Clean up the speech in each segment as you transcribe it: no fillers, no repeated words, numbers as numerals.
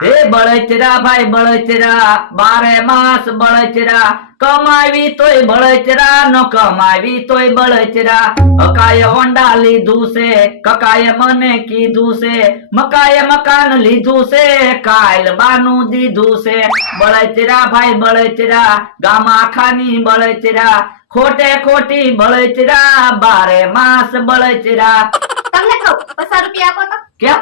એ બળચરા ભાઈ બળચરા, બારે માસ બળચરા, કમાવી તોય બળચરા, ન કમાવી તોય બળચરા. અકાએ હોન્ડા લીધું છે, કકાએ મને કીધું છે, મકાએ મકાન લીધું છે, કાલ બાનું દીધું છે. બળચરા ભાઈ બળચરા, ગામા આખાની બળચરા, ખોટે ખોટી બળચરા, બારે માસ બળચરા. તમને કહું 50 રૂપિયા આપો તો. કેમ?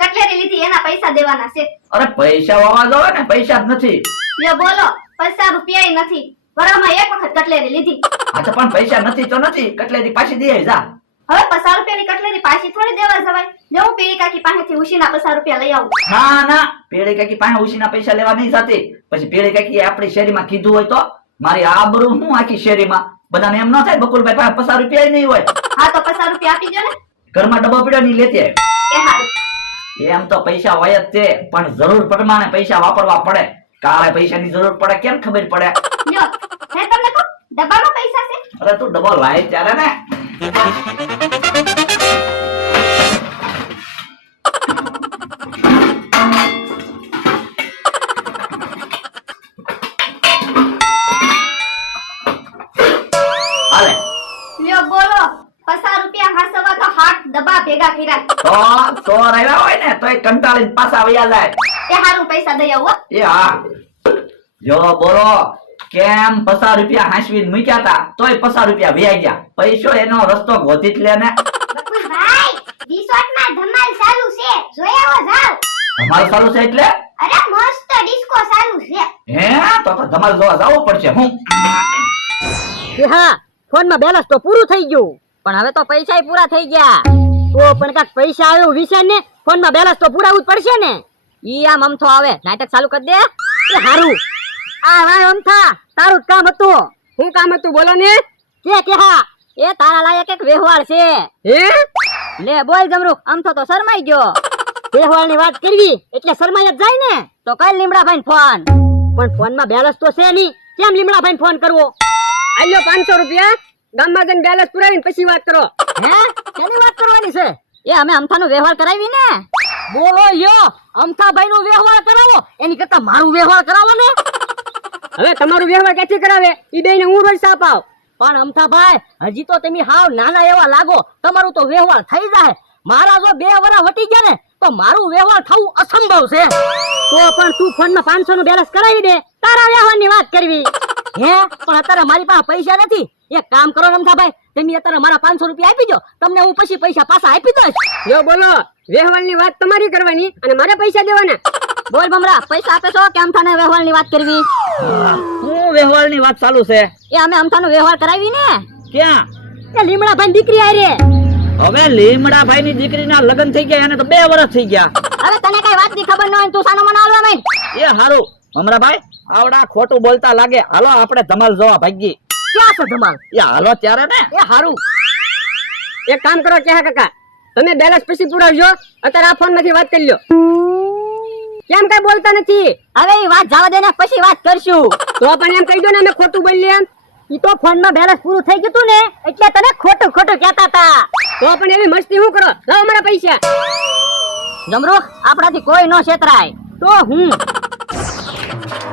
કટલેરી લીધી એના પૈસા દેવાના છે. અરે પૈસા વાવા દો ને, પૈસા જ નથી. લ્યો બોલો 50 રૂપિયા નથી. વરામાં એક વખત કટલેરી લીધી. હા તો પણ પૈસા નથી તો નથી, કટલેરી પાછી દે જા. હવે 50 રૂપિયાની કટલેરી પાછી થોડી દેવા જવાય. લ્યો હું પીળી કાકી પાસેથી ઉશીના 50 રૂપિયા લઈ આવું. ના ના, પેળી કાકી પાસે ઉશીના પૈસા લેવા નહીં જતી. પછી પેળી કાકી આપણી શેરીમાં કીધું હોય તો મારી આબરૂ હું આખી શેરીમાં. બધાને એમ ન થાય બકુલભાઈ પાસે 50 રૂપિયા નહીં હોય. હા તો 50 રૂપિયા આપી દો ને. ઘરમાં ડબ્બો પડ્યો નહીં લેતી આવે. એ હારું. એમ તો પૈસા હોય જ તે, પણ જરૂર પ્રમાણે પૈસા વાપરવા પડે. કાલે પૈસાની જરૂર પડે કેમ ખબર પડે? લ્યો હે તમને કહું ડબ્બામાં પૈસા છે. અરે તું ડબ્બો લાય ચાલે ને. હાલે લ્યો બોલો 50 રૂપિયા હાસવા તો 8 ડબ્બા ભેગા કર્યા. તો ચોર આવ્યા હોય ને તોય કંટાળીને પાછા વયા જાય. એ હારું પૈસા દઈ આવો. એ હા, જો બોલો કેમ 50 રૂપિયા હાંસવીને મૂક્યા તા તોય 50 રૂપિયા વ્યાઈ ગયા. પૈસો એનો રસ્તો ગોતી જ લે ને. બકુલભાઈ રિસોર્ટમાં ધમાલ ચાલુ છે, જોઈ આવો જાવ. ધમાલ ચાલુ છે એટલે? અરે મસ્ત ડિસ્કો ચાલુ છે. હે તો ધમાલ જોવા જવું પડશે. હું હા, ફોનમાં બેલેન્સ તો પૂરું થઈ ગયું, પણ હવે તો પૈસા પૂરા થઈ ગયા. તો પણ કાક પૈસા આવ્યો વિશે ને ફોનમાં બેલેન્સ તો પૂરાવું જ પડશે ને. ઈ આમ અમથો આવે નાટક ચાલુ કરી દે. એ હારું આ ભાઈ અમથા તારું જ કામ હતું. શું કામ હતું બોલો ને? કે હા એ તારા લાયક એક વ્યવહાર છે. હે લે બોલ જમરૂ. અમથો તો શરમાઈ ગયો. વ્યવહારની વાત કરવી એટલે શરમાઈ જ જાય ને. તો કઈ લીમડાભાઈ ફોન. પણ ફોનમાં બેલેન્સ તો છે નહીં, કેમ લીમડાભાઈ ફોન કરવો? આલ્યો 500 રૂપિયા, ગામમાં જઈને બેલેન્સ પુરાવીને પછી વાત કરો. હે કેની વાત કરવાની છે? એ અમે અમથાનો વ્યવહાર કરાવી ને. બોલો યો અમથાભાઈ નો વ્યવહાર કરાવો એની કરતા મારું વ્યવહાર કરાવો ને. હવે તમારું વ્યવહાર ક્યાંથી કરાવે? ઈ બેને હું રોજ સાપ આવ. પણ અમથાભાઈ હજી તો તમે હાવ નાના એવા લાગો, તમારું તો વ્યવહાર થઈ જાય. મારા જો 2 વર્ષ વટી ગયા ને તો મારું વ્યવહાર થવું અસંભવ છે. તો પણ તું ફોનમાં 500 નું બેલેન્સ કરાવી દે, તારા વ્યવહારની વાત કરવી. હે પણ અત્યારે મારી પાસે પૈસા નથી. એક કામ કરો રમથાભાઈ, તમે અત્યારે મારા 500 રૂપિયા આપી દો, તમને હું પછી પૈસા પાછા આપી દઈશ. યો બોલો વ્યવહારની વાત તમારી કરવાની અને મારે પૈસા દેવાના. બોલ બમરા, પૈસા આપે છો કે અમથાને વ્યવહારની વાત કરવી? હું વ્યવહારની વાત ચાલુ છે. એ અમે અમથાનો વ્યવહાર કરાવી ને. ક્યાં? એ લીમડાભાઈ દીકરી આઈ રે. હવે લીમડાભાઈ ની દીકરીના લગ્ન થઈ ગયા, એને તો 2 વર્ષ થઈ ગયા. હવે તને કઈ વાત ની ખબર ન હોય તું સાનો મને આવવા માંડ. એ હારું અમરાભાઈ, આવડા ખોટું બોલતા લાગે. હાલો આપણે ધમાલ જોવા ભાગી. ક્યાં છે ધમાલ? એ હાલો ત્યારે ને. એ હારું એક કામ કરો કે કાકા, તમે બેલેન્સ પછી પુરાવજો, અત્યારે આ ફોન માંથી વાત કરી લ્યો. કેમ કઈ બોલતા નથી? હવે એ વાત જવા દે ને, પછી વાત કરશું. તો પણ એમ કહી દો ને અમે ખોટું બોલીએ એમ. ઈ તો ફોન માં બેલેન્સ પૂરું થઈ ગયું તું ને એટલે તને ખોટું ખોટું કહેતા હતા. તો પણ એવી મસ્તી શું કરો? લાવો મારા પૈસા. જમરૂખ આપણાથી કોઈ નો છેતરાય. તો હું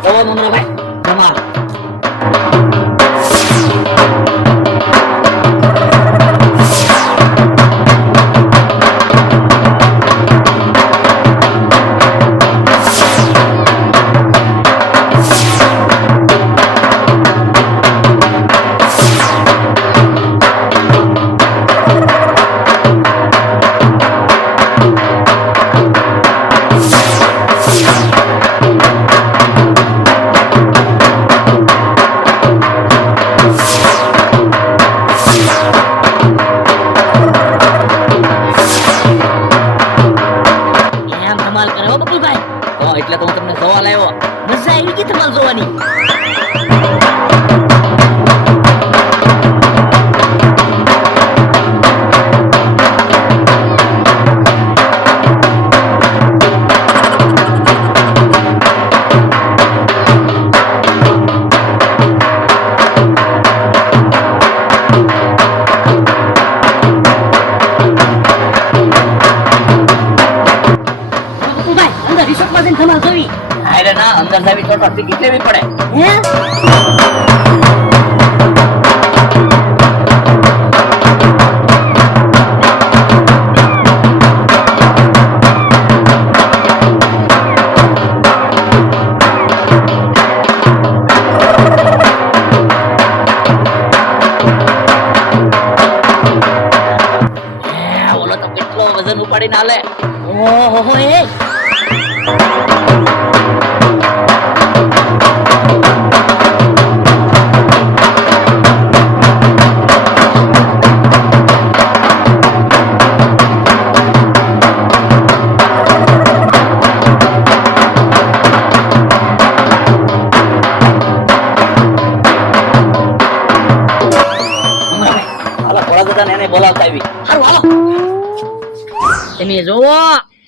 ઓ અમરાભાઈ ધમાલ. એટલે તો હું તમને સવાલ આવ્યો. મજા આવી ગઈ ધમાલ જોવાની. રિસોર્ટમાં જઈને ધમાલ તો ટિકિટ લેવી પડે. હે ઓલો તો કેટલો વજન ઉપાડીને હાલે. ઓહો એ હાલો ભોળા દાદાને એને બોલાવતા આવી. હારું હાલો તમે જોવો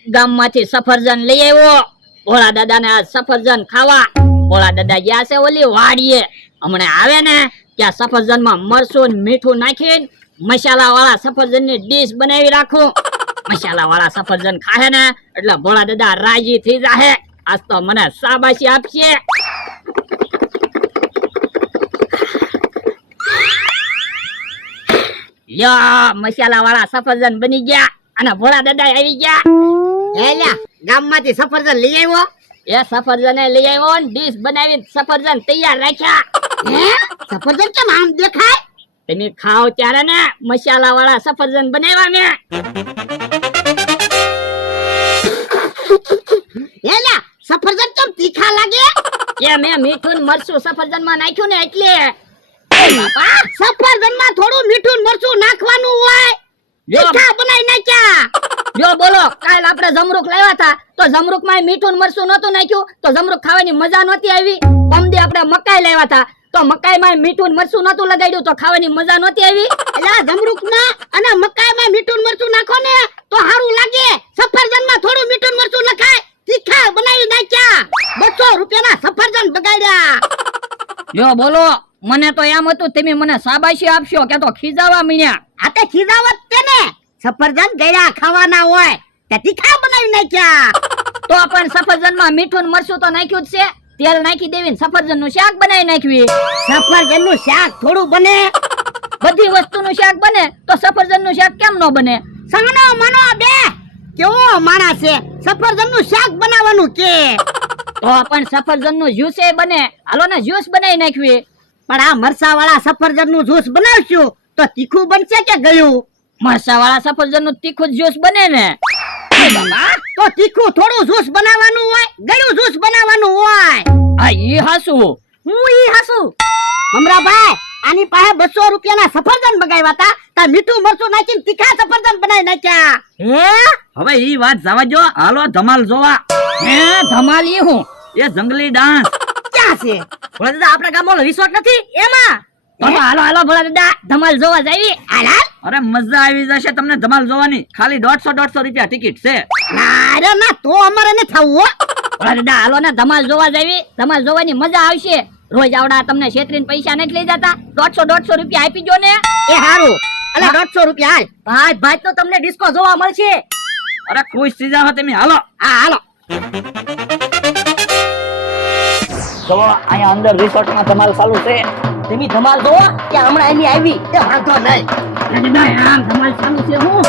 ગામમાંથી સફરજન લઈ આવ્યો ભોળા દાદાને આ સફરજન ખાવા. ભોળા દાદા ગયા છે ઓલી વાડીએ, હમણાં આવે ને ત્યાં સફરજનમાં મરચું ને મીઠું નાખીને મસાલા વાળા સફરજન ની ડીશ બનાવી રાખું. મસાલા વાળા સફરજન ખાહે ને એટલે ભોળા દાદા રાજી થઈ જાહે. આજ તો મને શાબાશી આપશે. યો મસાલા વાળા સફરજન બની ગયા અને ભોળા દાદા આવી ગયા. એલા ગામમાંથી સફરજન લઈ આવ્યો. એ સફરજન લઈ આવ્યો ને ડીશ બનાવી સફરજન તૈયાર રાખ્યા. હે સફરજન કેમ આમ દેખાય? તમે ખાઓ ત્યારે ને મસાલા વાળા સફરજન બનાવ્યા મેં. એલા સફરજન કેમ તીખા લાગે? એ મેં મીઠું ને મરચું સફરજન માં નાખ્યું ને એટલે. બાપા સફરજન માં થોડું મીઠું ને મરચું નાખવાનું હોય. મીઠા બનાવી નાખ્યા. જો બોલો કાલ આપણે જમરૂક લાવ્યા હતા તો જમરૂક માં મીઠું ને મરચું નતું નાખ્યું તો જમરૂક ખાવાની મજા નહોતી આવી. પમદી આપણે મકાઈ લાવ્યા હતા તો મકાઈ માં મીઠું ને મરચું નતું લગાડ્યું તો ખાવાની મજા નહોતી આવી. એટલે જમરૂક માં અને મકાઈ માં મીઠું ને મરચું નાખો ને તો સારું લાગે. સફરજન માં થોડું મીઠું ને મરચું નખાય. તીખા બનાવી નાખ્યા. 200 રૂપિયાના સફરજન બગાડ્યા. જો બોલો મને તો એમ હતું તમે મને શાબાશી આપશો કે તો ખીજાવા મીણ્યા. આ તે ખીજાવત તે ને સફરજન ગળ્યા ખાવાના હોય તે તીખા બનાવી નાખ્યા. તો પણ સફરજન માં મીઠું ને મરચું તો નાખ્યું જ છે. તેલ નાખી દેવીને સફરજન નું શાક બનાવી નાખવી. સફરજન નું શાક થોડું બને? બધી વસ્તુ નું શાક બને તો સફરજન નું શાક કેમ ન બને? સંગનો મનો બે કેવો માણસ છે સફરજન નું શાક બનાવવાનું કે. તો પણ સફરજન નું જ્યુસ એ બને. હાલો ને જ્યુસ બનાવી નાખવી. પણ આ મરસા વાળા સફરજન નું જ્યુસ બનાવશું તો તીખું બનશે કે ગયું? મરસા વાળા સફરજન નું તીખું જ્યુસ બને ને. તો તીખું થોડું જ્યુસ બનાવવાનું હોય, ગળ્યું જ્યુસ બનાવવાનું હોય. આ ઈ હાસુ હું ઈ હાસુ હમરાભાઈ આની પાસે 200 રૂપિયાના સફરજન બગાવ્યા હતા તા મીઠું મરચું નાખીને તીખા સફરજન બનાવી નાખ્યા. હે હવે ઈ વાત જવા દો, હાલો ધમાલ જોવા. હે ધમાલ ઈ હું? એ જંગલી ડાન્સ ક્યાં છે? ભોળા દાદા આપણા ગામમાં રિસોર્ટ નથી એમાં? હાલો હાલો ભોળા દાદા ધમાલ જોવા જાવી. હાલ અરે મજા આવી જશે તમને ધમાલ જોવાની. ખાલી 150 રૂપિયા ટિકિટ છે. અરે ના તો અમારે ન થાવું હો. ભોળા દાદા હાલો ને ધમાલ જોવા જાવી. ધમાલ જોવાની મજા આવશે. રોજ આવડા તમને છેતરીને પૈસા નથી લઈ જતા. 150 રૂપિયા આપી જો ને. એ હારું અલે 150 રૂપિયા હાલ. ભાઈ તો તમને ડિસ્કો જોવા મળશે. અરે ખુશ થઈ જાવ તમે. હાલો હા હાલો. તો અહીંયા અંદર રિસોર્ટ માં ધમાલ ચાલુ છે. તમે ધમાલ જોવો કે હમણાં એની આવી તે વાંધો નહીં. દાદા આમ ધમાલ ચાલુ છે હું.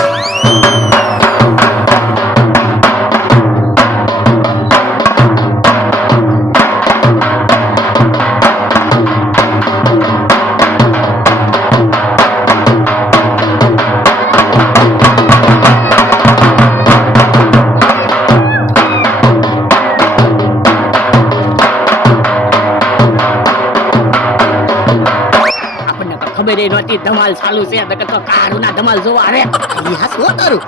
ખબર એ નહોતી ધમાલ ચાલુ છે તો કારું ના ધમાલ જોવા રે. હા શું કરું?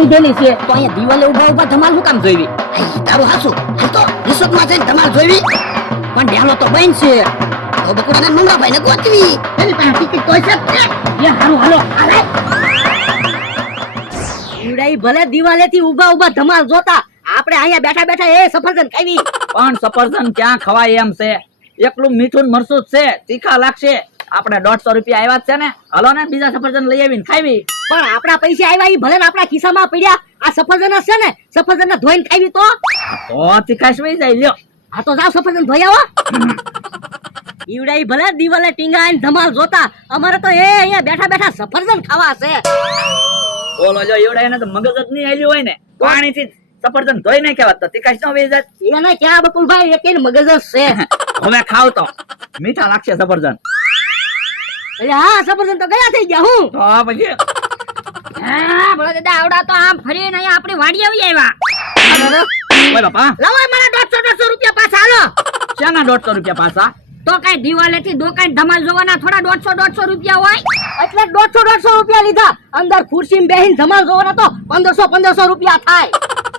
લીધેલી છે તો અહીંયા દિવાલે ઉભા ઉભા ધમાલ શું કામ જોઈવી? તારું હાસુ હાલ તો રિસોર્ટમાં જઈને ધમાલ જોઈવી. પણ ડેલો તો બંધ છે. તો બકુડાને મંગાભાઈને ગોતવી. એની પાસે ટિકિટ તો છે જ તે. એ હારું હાલો હાલે. ઈવડાઈ ભલે દિવાલેથી ઉભા ઉભા ધમાલ જોતા, આપણે અહીંયા બેઠા બેઠા એ સફરજન ખાવી. પણ સફરજન ક્યાં ખવાય એમ છે? એકલું મીઠું ને મરચું જ છે, તીખા લાગશે. આપણે 150 રૂપિયા આવ્યા જ છે ને, હલો ને બીજા સફરજન લઈ આવીને ખાવી. પણ આપણા પૈસા આવ્યા ઈ ભલે ને આપણા ખિસ્સામાં પડ્યા. આ સફરજન જ છે ને, સફરજન ધોઈને ખાવી તો તીખાશ વહી જાય લ્યો. આ તો જાવ સફરજન ધોઈ આવો. ઈવડાઈ ભલે દિવાલે ટીંગાઈને ધમાલ જોતા, અમારે તો એ અહીંયા બેઠા બેઠા સફરજન ખાવા છે. બોલો જો એવડા એને તો મગજ જ નહીં આલ્યું હોય ને, પાણીથી સફરજન ધોઈ નહીં કહેવાત તો તીખાશ ન વહી જાય. એને ક્યાં બકુલભાઈ એક મગજ જ છે. હવે ખાવ તો મીઠા લાગશે સફરજન. એટલે હા સફરજન તો ગયા થઈ ગયા. હું તો પછી હા બોલો દાદા, આવડા તો આમ ફરીને અહીંયા આપણી વાડી આવી આવ્યા. ઓય બાપા, લાવો મારા 150 રૂપિયા પાછા હાલો. શાના 150 રૂપિયા પાછા? તો કઈ દિવાલે થી દોકાન ધમાલ જોવાના થોડા 150 રૂપિયા હોય? એટલે 150 રૂપિયા લીધા. અંદર ખુરશી બેહીને ધમાલ જોવાના તો 1500 રૂપિયા થાય.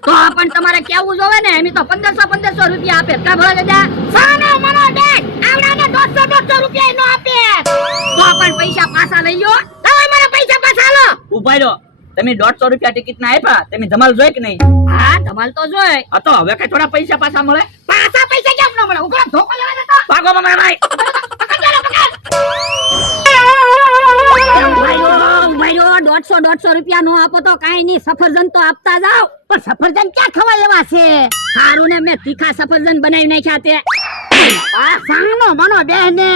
તો પણ તમારે કેવું જોવે ને, એમ તો 1500 રૂપિયા આપે. કા ભલા દાદા સાનો મનો દેખ આવડાને 150 રૂપિયા નો આપે. તો પણ પૈસા પાછા લઈ લો. લાવો મારા પૈસા પાછા હાલો. ઉભા રહ્યો, તમે 150 રૂપિયા ટિકિટ ના આપ્યા, તમે ધમાલ જોઈ કે નહીં? હા ધમાલ તો જોય. આ તો હવે કઈ થોડા પૈસા પાછા મળે? પાછા પૈસા કેમ ન મળે? ઉભા ધોકો લેવા દેતો. ભાગો મારા ભાઈ. ભાઈઓ 150 રૂપિયા નો આપો તો કાઈ નહીં, સફરજન તો આપતા જાવ. પણ સફરજન ક્યાં ખવાય એવા છે? સારું ને મેં તીખા સફરજન બનાવી નાખ્યા તે. આ સાનો મનો દેહ ને